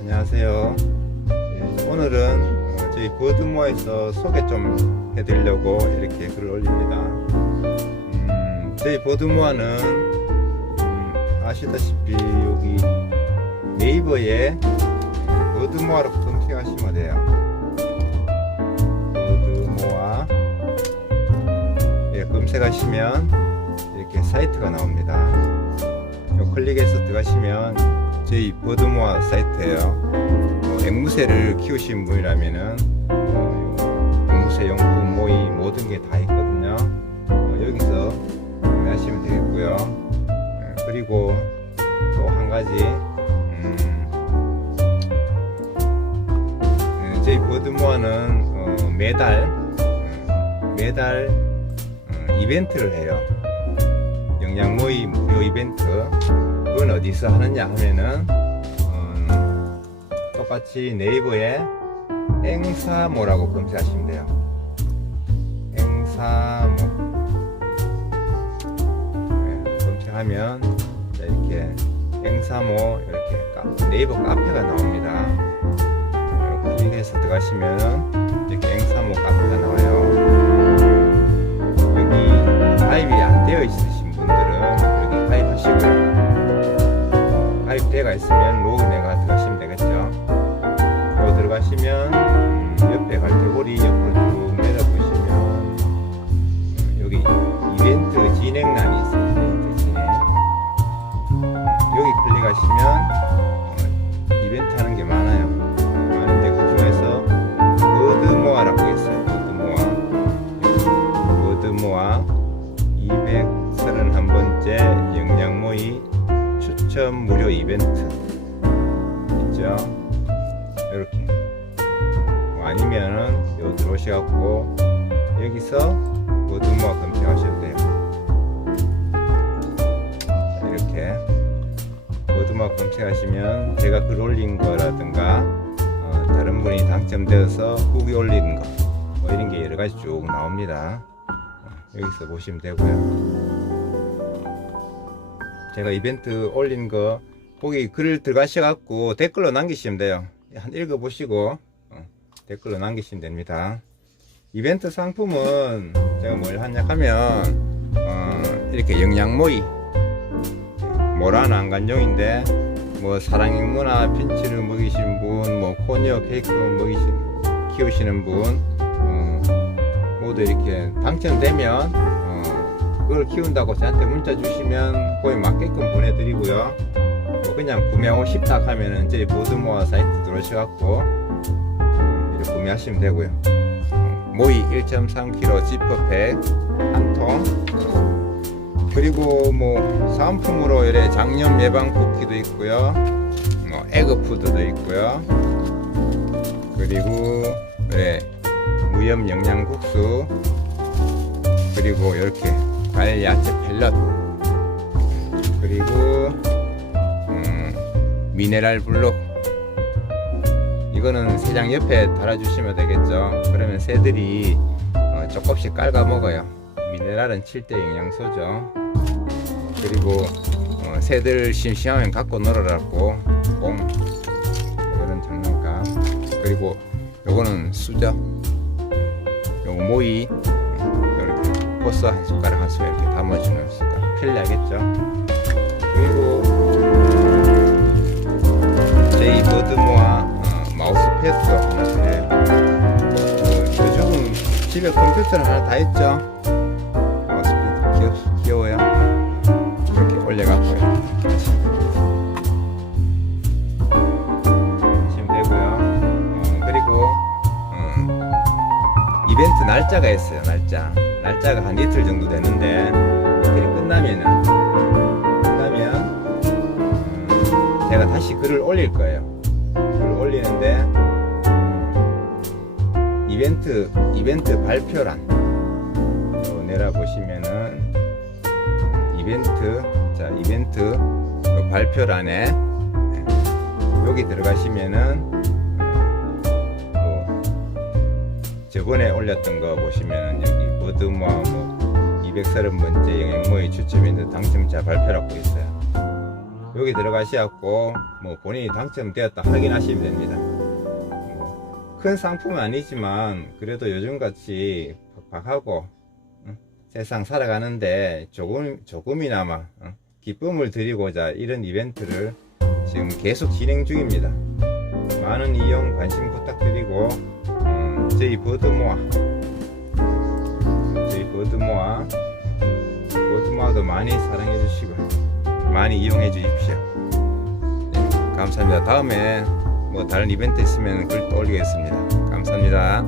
안녕하세요. 예, 오늘은 어, 저희 버드모아에서 소개 좀 해드리려고 이렇게 글을 올립니다. 음, 저희 버드모아는 음, 아시다시피 여기 네이버에 버드모아로 검색하시면 돼요. 버드모아 예, 검색하시면 이렇게 사이트가 나옵니다. 요 클릭해서 들어가시면 저희 버드모아 사이트예요. 어, 앵무새를 키우신 분이라면은 어, 요 앵무새 용품 모이 모든 게 다 있거든요. 어, 여기서 구매하시면 되겠고요. 예, 그리고 또 한 가지 음, 예, 저희 버드모아는 어, 매달 음, 매달 어, 이벤트를 해요. 영양 모 의 무료 이벤트. 그건 어디서 하느냐 하면은 음, 똑같이 네이버에 앵사모라고 검색하시면 돼요. 앵사모 네, 검색하면 자, 이렇게 앵사모 이렇게 카- 네이버 카페가 나옵니다. 어, 클릭해서 들어가시면 이렇게 앵사모 카페가 나와요. 가입되어 있으면 로그인해가 들어가시면 되겠죠. 요 들어가시면 음, 옆에 갈대고리 옆으로 쭉 내려 보시면 음, 여기 이벤트 진행란이 있어요. 이벤트 진행. 여기 클릭하시면 어, 이벤트 하는 게 많아요. 많은데 그 중에서 버드모아라고 있어요. 버드모아. 버드모아 231번째 영양 모의 추천 무료 이벤트. 있죠? 이렇게. 뭐 아니면은 요 들어오셔갖고 여기서 버드모아 검색하셔도 돼요. 자, 이렇게. 버드모아 검색하시면 제가 글 올린 거라든가 어, 다른 분이 당첨되어서 후기 올리는 거뭐 이런 게 여러 가지 쭉 나옵니다. 여기서 보시면 되고요. 제가 이벤트 올린 거 거기 글을 들어가셔 갖고 댓글로 남기시면 돼요. 한 읽어 보시고 어, 댓글로 남기시면 됩니다. 이벤트 상품은 제가 뭘 하냐 하면 어, 이렇게 영양모이 모란 안간용인데 뭐 사랑행문화 핀치를 먹이신 분, 뭐 코니어 케이크 먹이신 키우시는 분 어, 모두 이렇게 당첨되면 어, 그걸 키운다고 저한테 문자 주시면 거의 맞게끔 보내드리고요. 뭐 그냥 구매하고 싶다 하면은 저희 보드모아 사이트 들어오셔갖고 이렇게 구매하시면 되고요. 어, 모이 1.3kg 지퍼팩 한 통. 그리고 뭐 사은품으로 이래 장염 예방 쿠키도 있고요. 뭐 에그푸드도 있고요. 그리고 이래 무염 영양국수 그리고 이렇게 과일 야채 펠럿. 그리고 음, 미네랄 블록 이거는 세장 옆에 달아주시면 되겠죠. 그러면 새들이 어, 조금씩 깔아 먹어요. 미네랄은 7대 영양소죠. 그리고 어, 새들 심심하면 갖고 놀아라고. 공 이런 장난감. 그리고 요거는 수저. 요거 모이 버스 한 숟가락 한 숟가락 이렇게 담아주는 숟가락. 편리하겠죠? 그리고 제이 버드모아 어, 마우스 패드 하나 드려요 그, 요즘은 집에 컴퓨터는 하나 다 있죠? 마우스 패드 귀엽, 귀여워요? 이렇게 올려갖고요. 하시면 되고요. 어, 그리고 음, 이벤트 날짜가 있어요 날짜 날짜가 한 이틀 정도 되는데 이틀이 끝나면은 끝나면 음, 제가 다시 글을 올릴 거예요. 글을 올리는데 음, 이벤트 이벤트 발표란 어, 내려 보시면은 이벤트 자 이벤트 그 발표란에 네, 여기 들어가시면은 음, 뭐 저번에 올렸던 거 보시면은 버드모아 뭐 230번째 영양모의 추첨인데 당첨자 발표라고 있어요. 여기 들어가셔갖고 뭐 본인이 당첨되었다 확인하시면 됩니다. 뭐 큰 상품은 아니지만 그래도 요즘같이 응? 세상 살아가는데 조금 조금이나마 응? 기쁨을 드리고자 이런 이벤트를 지금 계속 진행 중입니다. 많은 이용 관심 부탁드리고 음, 저희 버드모아 저희 버드모아 버드모아도 많이 사랑해 주시고 많이 이용해 주십시오. 네, 감사합니다. 다음에 뭐 다른 이벤트 있으면 글 또 올리겠습니다. 감사합니다.